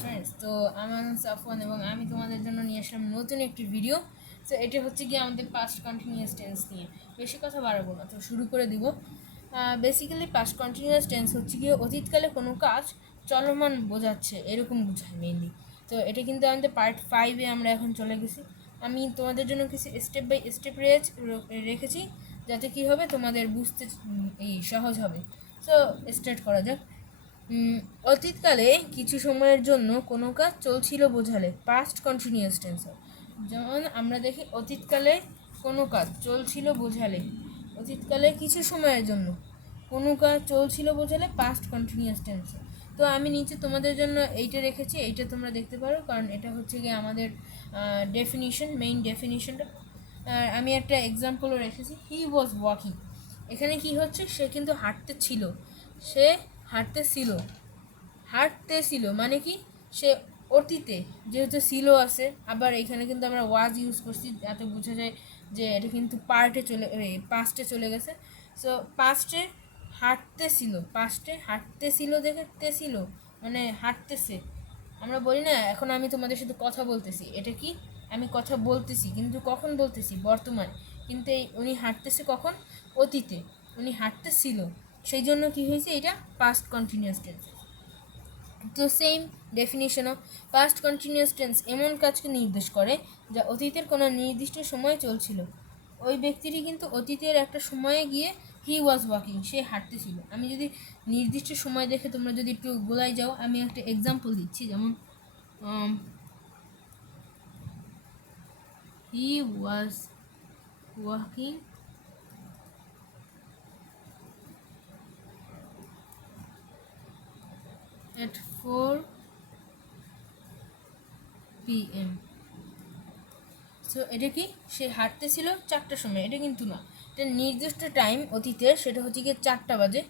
Friends, তো আমার নাম সাফওয়ান এবং আমি তোমাদের জন্য নিয়ে আসলাম নতুন একটি ভিডিও। তো এটা হচ্ছে গিয়ে আমাদের পাস্ট কন্টিনিউয়াস টেন্স নিয়ে। বেশি কথা বাড়াবো না, তো শুরু করে দিব। বেসিক্যালি পাস্ট কন্টিনিউয়াস টেন্স হচ্ছে গিয়ে অতীতকালে কোনো কাজ চলমান বোঝাচ্ছে, এরকম বোঝায় মেইনলি। তো এটা কিন্তু আমাদের পার্ট 5-এ আমরা এখন চলে গেছি। আমি তোমাদের জন্য কিছু স্টেপ বাই স্টেপ রেখেছি, যাতে কী হবে তোমাদের বুঝতে এই সহজ হবে। তো স্টার্ট করা যাক। অতীতকালে কিছু সময়ের জন্য কোনো কাজ চলছিল বোঝালে পাস্ট কন্টিনিউয়াস টেন্স হয়। যেমন আমরা দেখি অতীতকালে কোনো কাজ চলছিল বোঝালে, অতীতকালে কিছু সময়ের জন্য কোনো কাজ চলছিল বোঝালে পাস্ট কন্টিনিউয়াস টেন্স হয়। তো আমি নিচে তোমাদের জন্য এইটা রেখেছি, এইটা তোমরা দেখতে পারো, কারণ এটা হচ্ছে গিয়ে আমাদের ডেফিনিশন, মেইন ডেফিনিশনটা। আর আমি একটা এক্সাম্পলও রেখেছি, হি ওয়াজ ওয়াকিং। এখানে কি হচ্ছে, সে কিন্তু হাঁটতে ছিল, সে হাঁটতেছিল। হাঁটতেছিল মানে কি, সে অতীতে যেহেতু ছিল আছে, আবার এখানে কিন্তু আমরা ওয়াজ ইউজ করছি যাতে বোঝা যায় যে এটা কিন্তু পাস্টে চলে গেছে। সো পাস্টে হাঁটতেছিল, পাস্টে হাঁটতেছিল দেখতেছিল মানে হাঁটতেছে। আমরা বলি না, এখন আমি তোমাদের সাথে কথা বলতেছি, এটা কি, আমি কথা বলতেছি কিন্তু কখন বলতেছি, বর্তমানে। কিন্তু এই উনি হাঁটতেছে কখন, অতীতে উনি হাঁটতেছিল, সেই জন্য কি হয়েছে, এটা পাস্ট কন্টিনিউয়াস টেন্স। তো সেম ডেফিনিশনও, পাস্ট কন্টিনিউয়াস টেন্স এমন কাজকে নির্দেশ করে যা অতীতের কোনো নির্দিষ্ট সময়ে চলছিল। ওই ব্যক্তিটি কিন্তু অতীতের একটা সময়ে গিয়ে হি ওয়াজ ওয়াকিং, সে হাঁটতেছিল। আমি যদি নির্দিষ্ট সময় দেখে তোমরা যদি একটু গোলাই যাও, আমি একটা এক্সাম্পল দিচ্ছি, যেমন he was walking at 4 p.m. So এটা কি, সে হাঁটতেছিল 4টার সময়, এটা কিন্তু না, এটা নির্দিষ্ট টাইম অতীতের, সেটা হচ্ছে গিয়ে 4টা বাজে।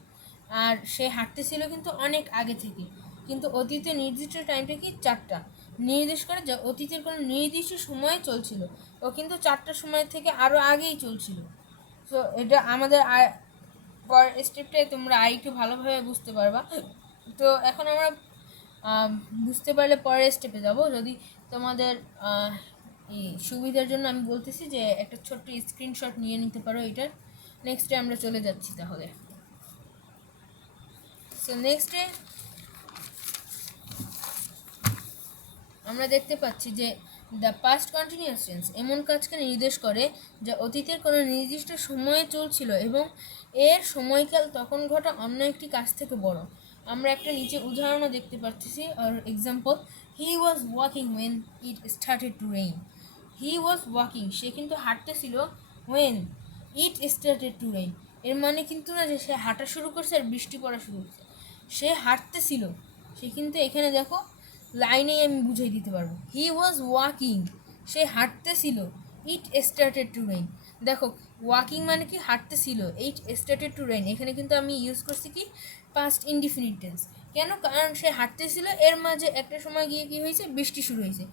আর সে হাঁটতেছিল কিন্তু অনেক আগে থেকে, কিন্তু অতীতের নির্দিষ্ট টাইমটা কি 4টা, নির্দেশ করে যে অতীতের কোনো নির্দিষ্ট সময়ে চলছিল। ও কিন্তু 4টার সময় থেকে আরও আগেই চলছিল। সো এটা আমাদের পরের স্টেপটাই তোমরা একটু ভালোভাবে বুঝতে পারবা। তো এখন আমরা বুঝতে পারলে পরের স্টেপে যাব। যদি তোমাদের এই সুবিধার জন্য আমি বলতেছি যে একটা ছোট্ট স্ক্রিনশট নিয়ে নিতে পারো এটার। নেক্সটে আমরা চলে যাচ্ছি তাহলে। সো নেক্সটে আমরা দেখতে পাচ্ছি যে দ্য পাস্ট কন্টিনিউয়াস টেন্স এমন কাজকে নির্দেশ করে যা অতীতের কোনো নির্দিষ্ট সময়ে চলছিল এবং এর সময়কাল তখন ঘটা অন্য একটি কাজ থেকে বড়। আমরা একটা নিচে উদাহরণও দেখতে পাচ্ছি, আর example, he was walking when it started to rain. He was walking, সে কিন্তু হাঁটতেছিল, when it started to rain, এর মানে কিন্তু না যে সে হাঁটা শুরু করছে আর বৃষ্টি পড়া শুরু করছে, সে হাঁটতেছিল। সে কিন্তু এখানে দেখো লাইনেই আমি বুঝিয়ে দিতে পারবো, হি ওয়াজ ওয়াকিং, সে হাঁটতেছিল, ইট স্টার্টেড টু রেইন। দেখো ওয়াকিং মানে কি, হাঁটতেছিল, ইট স্টার্টেড টু রেইন, এখানে কিন্তু আমি ইউজ করছি কি, পাস্ট ইনডিফিনিট টেন্স। কেন, কারণ সে হাঁটতেছিল, এর মাঝে একটা সময় গিয়ে কি হয়েছে, বৃষ্টি শুরু হয়েছে।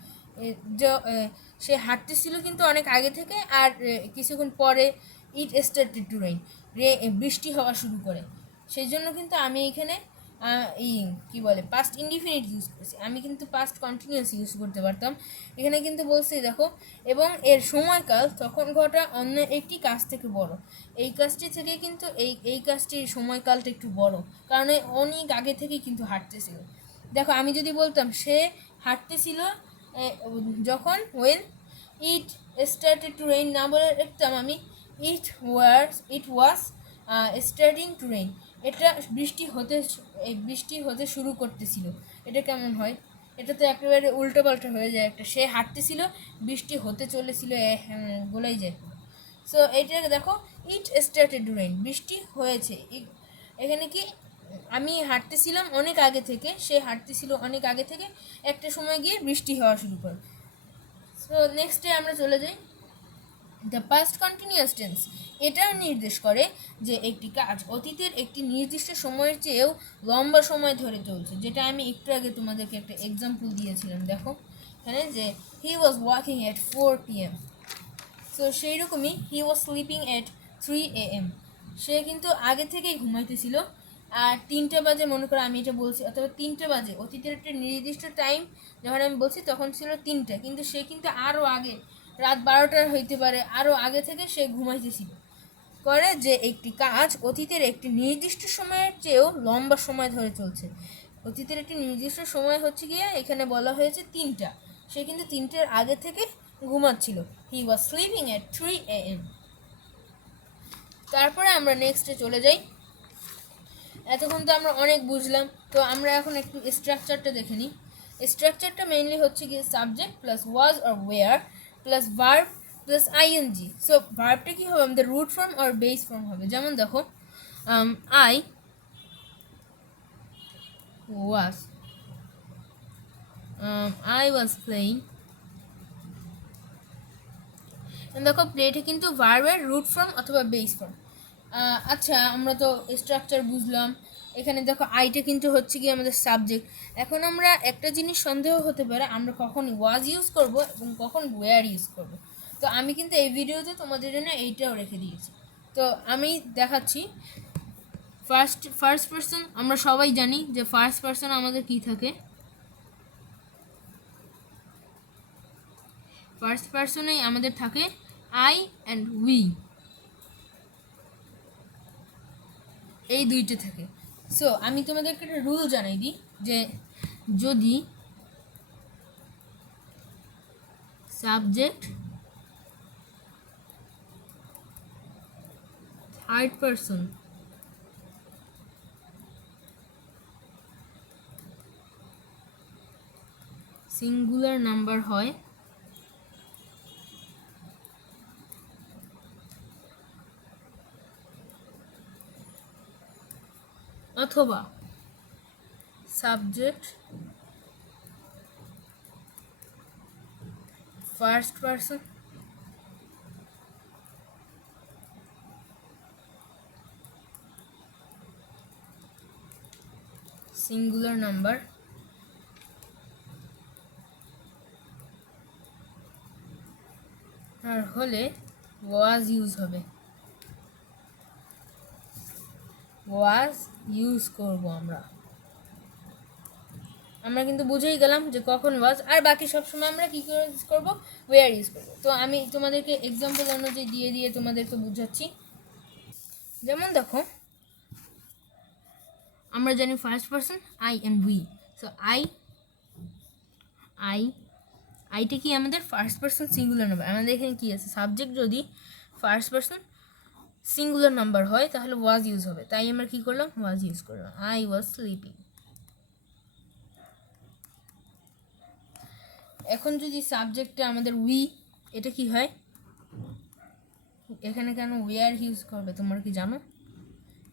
সে হাঁটতেছিল কিন্তু অনেক আগে থেকে, আর কিছুক্ষণ পরে ইট স্টার্টেড টু রেইন, বৃষ্টি হওয়া শুরু করে। সেই জন্য কিন্তু আমি এখানে এই কী বলে পাস্ট ইনডিফিনিট ইউজ করছি, আমি কিন্তু পাস্ট কন্টিনিউয়াস ইউজ করতে পারতাম। এখানে কিন্তু বলছি দেখো, এবং এর সময়কাল তখন ঘটা অন্য একটি কাজ থেকে বড়। এই কাজটি থেকে কিন্তু এই কাজটির সময়কালটা একটু বড়, কারণ অনেক আগে থেকেই কিন্তু হাঁটতেছিল। দেখো আমি যদি বলতাম সে হাঁটতেছিল যখন, when it started to rain না বলে রাখতাম আমি it was starting to rain, এটা বৃষ্টি হতে শুরু করতেছিল। এটা কেমন হয়, এটা তো একেবারে উল্টোপাল্টা হয়ে যায়, একটা সে হাঁটতেছিল, বৃষ্টি হতে চলেছিল, বলেই যায়। সো এইটা দেখো, ইট স্টার্টেড টু রেইন, বৃষ্টি হয়েছে। এখানে কি, আমি হাঁটতেছিলাম অনেক আগে থেকে, সে হাঁটতেছিল অনেক আগে থেকে, একটা সময় গিয়ে বৃষ্টি হওয়া শুরু করে। সো নেক্সটে আমরা চলে যাই, দ্য পাস্ট কন্টিনিউয়াস টেন্স এটাও নির্দেশ করে যে একটি কাজ অতীতের একটি নির্দিষ্ট সময়ের চেয়েও লম্বা সময় ধরে চলছে, যেটা আমি একটু আগে তোমাদেরকে একটা এক্সাম্পল দিয়েছিলাম। দেখো এখানে যে হি was walking at 4 p.m. So সেই রকমই হি ওয়াজ স্লিপিং এট 3 a.m. সে কিন্তু আগে থেকেই ঘুমাইতেছিল, আর 3টা বাজে মনে করো আমি এটা বলছি, অথবা 3টা বাজে, অতীতের একটা নির্দিষ্ট টাইম যখন আমি বলছি তখন ছিল 3টা, কিন্তু সে কিন্তু আরও আগে রাত 12টার হইতে পারে, আরও আগে থেকে সে ঘুমাইতেছিল। করে যে একটি কাজ অতীতের একটি নির্দিষ্ট সময়ের চেয়েও লম্বা সময় ধরে চলছে। অতীতের একটি নির্দিষ্ট সময় হচ্ছে গিয়ে এখানে বলা হয়েছে 3টা, সে কিন্তু 3টার আগে থেকে ঘুমাচ্ছিল। হি ওয়াজ স্লিপিং এট 3 AM। তারপরে আমরা নেক্সটে চলে যাই। এতক্ষণ তো আমরা অনেক বুঝলাম, তো আমরা এখন একটু স্ট্রাকচারটা দেখে নিই। স্ট্রাকচারটা মেইনলি হচ্ছে গিয়ে subject plus was or were plus verb plus ING. So ভার্বটা কী হবে, আমাদের রুট ফর্ম আর বেস ফর্ম হবে। যেমন দেখো, আই ওয়াজ প্লেইং। দেখো প্লেটা কিন্তু ভার্বের রুট ফর্ম অথবা বেস ফর্ম। আচ্ছা, আমরা তো স্ট্রাকচার বুঝলাম। এখানে দেখো আইটা কিন্তু হচ্ছে কি আমাদের সাবজেক্ট। এখন আমরা একটা জিনিস সন্দেহ হতে পারে, আমরা কখন ওয়াজ ইউজ করব এবং কখন ওয়্যার ইউজ করব। তো আমি কিন্তু এই ভিডিওতে তোমাদের জন্য এইটাও রেখে দিয়েছি। তো আমি দেখাচ্ছি। ফার্স্ট পার্সন আমরা সবাই জানি যে ফার্স্ট পার্সন আমাদের কি থাকে, ফার্স্ট পার্সনেই আমাদের থাকে আই অ্যান্ড উই, এই দুইটা থাকে। সো আমি তোমাদেরকে একটা রুল জানাই দিই যে যদি subject third person singular number হয় অথবা subject first person singular number আর হলে ওয়াজ ইউজ হবে, ওয়াজ ইউজ করব আমরা কিন্তু বুঝেই গেলাম যে কখন ওয়াজ, আর বাকি সব সময় আমরা কী করে ইউজ করবো, ওয়্যার ইউজ করবো। তো আমি তোমাদেরকে এক্সাম্পল অনুযায়ী দিয়ে দিয়ে তোমাদেরকে বুঝাচ্ছি। যেমন দেখো, আমরা জানি first person I and we. So আইটা কি আমাদের ফার্স্ট পারসন সিঙ্গুলার নাম্বার। আমাদের এখানে কী আছে, সাবজেক্ট যদি ফার্স্ট পারসন সিঙ্গুলার নাম্বার হয় তাহলে ওয়াজ ইউজ হবে, তাই আমরা কী করলাম, ওয়াজ ইউজ করলাম। I was sleeping. এখন যদি সাবজেক্টটা আমাদের উই, এটা কি হয়, এখানে কেন ওয়্যার ইউজ করবে তোমরা কি জানো?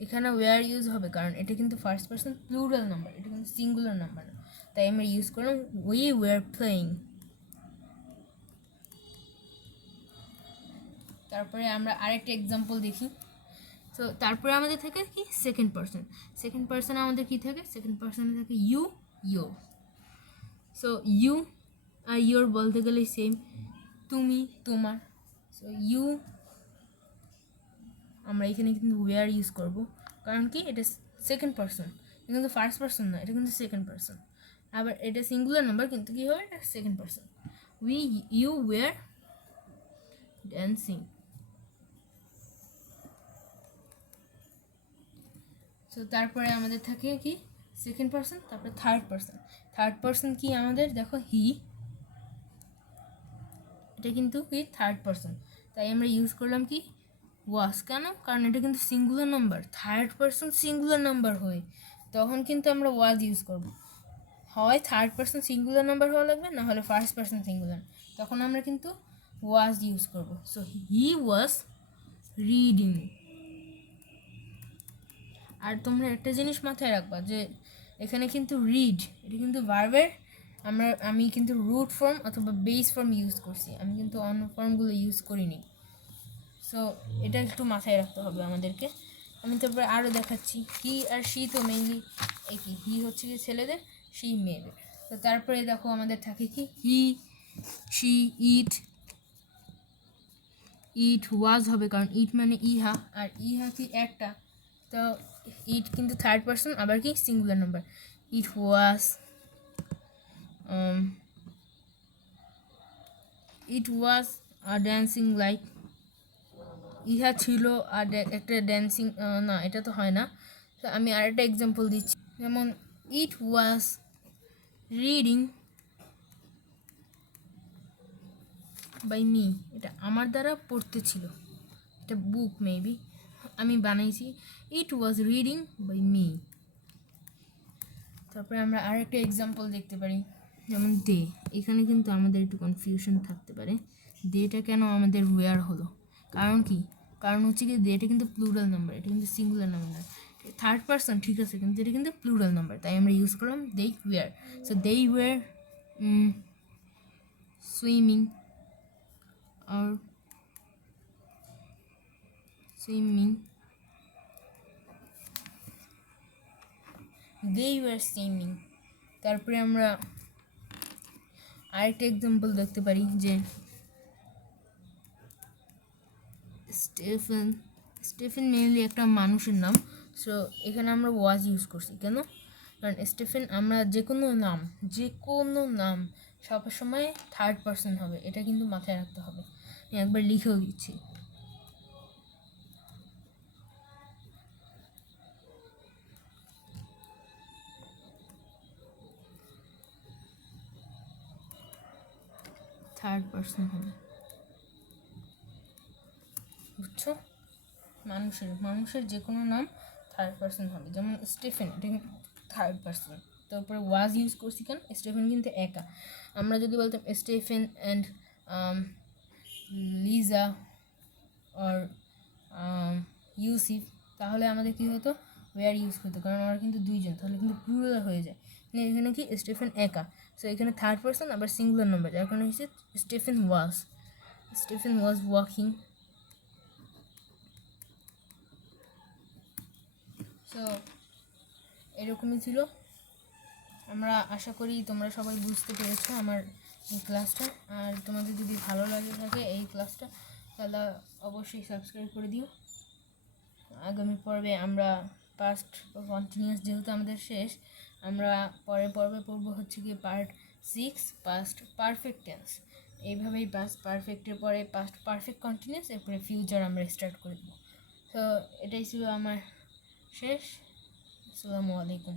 এখানে ওয়্যার ইউজ হবে কারণ এটা কিন্তু ফার্স্ট পারসন প্লুরাল নাম্বার, এটা কিন্তু সিঙ্গুলার নাম্বার না, তাই আমরা ইউজ করলাম উই ওয়্যার প্লেইং। তারপরে আমরা আরেকটা এক্সাম্পল দেখি। তো তারপরে আমাদের থাকে কি সেকেন্ড পারসন আমাদের কি থাকে, সেকেন্ড পারসনে থাকে your. So you are your বলতে গেলে সেম, তুমি তোমার। সো ইউ আমরা এখানে কিন্তু ওয়্যার ইউজ করব, কারণ কি এটা সেকেন্ড পারসন, এটা কিন্তু ফার্স্ট পারসন না, এটা কিন্তু সেকেন্ড পারসন। আবার এটা সিঙ্গুলার নাম্বার কিন্তু কী হবে, এটা second person. You were dancing. So তারপরে আমাদের থাকে কি সেকেন্ড পারসন, তারপরে থার্ড পারসন কি আমাদের দেখো হি, এটা কিন্তু কি থার্ড পারসন, তাই আমরা ইউজ করলাম কি ওয়াজ। কেন, কারণ এটা কিন্তু singular number, third person singular number হয় তখন কিন্তু আমরা ওয়াজ ইউজ করব। হয় থার্ড পারসন সিঙ্গুলার নাম্বার হওয়া লাগবে, না হলে ফার্স্ট পারসন সিঙ্গুলার, তখন আমরা কিন্তু ওয়াজ ইউজ করব। So he was reading. আর তোমরা একটা জিনিস মাথায় রাখবা যে এখানে কিন্তু রিড, এটা কিন্তু ভার্বের আমি কিন্তু রুট ফর্ম অথবা বেস ফর্ম ইউজ করছি, আমি কিন্তু অন্য ফর্মগুলো ইউজ করিনি। সো এটা একটু মাথায় রাখতে হবে আমাদেরকে। আমি তারপরে আরও দেখাচ্ছি, হি আর শি তো মেইনলি একই, হি হচ্ছে কি ছেলেদের, শি মেয়েদের। তো তারপরে দেখো আমাদের থাকে কি হি, শি, ইট ওয়াজ হবে, কারণ ইট মানে ইহা, আর ইহা কি একটা, তো ইট কিন্তু থার্ড পার্সন, আবার কি সিঙ্গুলার নাম্বার। ইট ওয়াজ ড্যান্সিং লাইক, ইহা ছিল আর একটা ড্যান্সিং, না এটা তো হয় না। তো আমি আরেকটা এক্সাম্পল দিচ্ছি, যেমন ইট ওয়াজ রিডিং বাই মি, এটা আমার দ্বারা পড়তে ছিল, এটা বুক মেবি আমি বানাইছি। ইট ওয়াজ রিডিং বাই মি। তারপরে আমরা আরেকটা এক্সাম্পল দেখতে পারি, যেমন দে। এখানে কিন্তু আমাদের একটু কনফিউশন থাকতে পারে, দেটা কেন আমাদের ওয়্যার হলো, কারণ কি, কারণ হচ্ছে কি দেটা কিন্তু প্লুরাল নাম্বার, এটা কিন্তু সিঙ্গুলার নাম্বার, থার্ড পার্সন ঠিক আছে, কিন্তু এটা কিন্তু প্লুরাল নাম্বার, তাই আমরা ইউজ করলাম they were. So they were swimming or swimming, they were swimming। তারপরে আমরা আরেকটা এক্সাম্পল দেখতে পারি, যে স্টেফেন মেনলি একটা মানুষের নাম। সো এখানে আমরা ওয়াজ ইউজ করছি কেন, কারণ স্টেফেন, আমরা যে কোনো নাম সবসময় থার্ড পার্সন হবে, এটা কিন্তু মাথায় রাখতে হবে। আমি একবার লিখেও দিচ্ছি, থার্ড পার্সন হবে, বুঝছো? মানুষের যে কোনো নাম থার্ড পার্সন হবে, যেমন স্টেফেন, এটা কিন্তু থার্ড পার্সন। তারপরে ওয়াজ ইউজ করছি কেন, স্টেফেন কিন্তু একা। আমরা যদি বলতাম স্টেফেন অ্যান্ড লিজা আর ইউসিফ, তাহলে আমাদের কী হতো, ওয়্যার ইউজ করতো, কারণ আমরা কিন্তু দুইজন, তাহলে কিন্তু প্লুরাল হয়ে যায়। এখানে কি স্টেফেন একা, সো এখানে থার্ড পার্সন আবার সিঙ্গুলার নাম্বার, যার কারণে হচ্ছে স্টেফেন ওয়াজ ওয়াকিং। সো এরকমই ছিল। আমরা আশা করি তোমরা সবাই বুঝতে পেরেছো আমার এই ক্লাসটা, আর তোমাদের যদি ভালো লাগে থাকে এই ক্লাসটা, তাহলে অবশ্যই সাবস্ক্রাইব করে দিও। আগামী পর্বে আমরা পাস্ট কন্টিনিউয়াস যেহেতু আমাদের শেষ, আমরা পরের পর্বে পড়বো হচ্ছে কি পার্ট 6 পাস্ট পারফেক্ট টেন্স। এইভাবেই পাস্ট পারফেক্টের পরে পাস্ট পারফেক্ট কন্টিনিউয়াস, এরপরে ফিউচার আমরা স্টার্ট করে দেবো। তো এটাই ছিল আমার শেষ। আসসালামু আলাইকুম।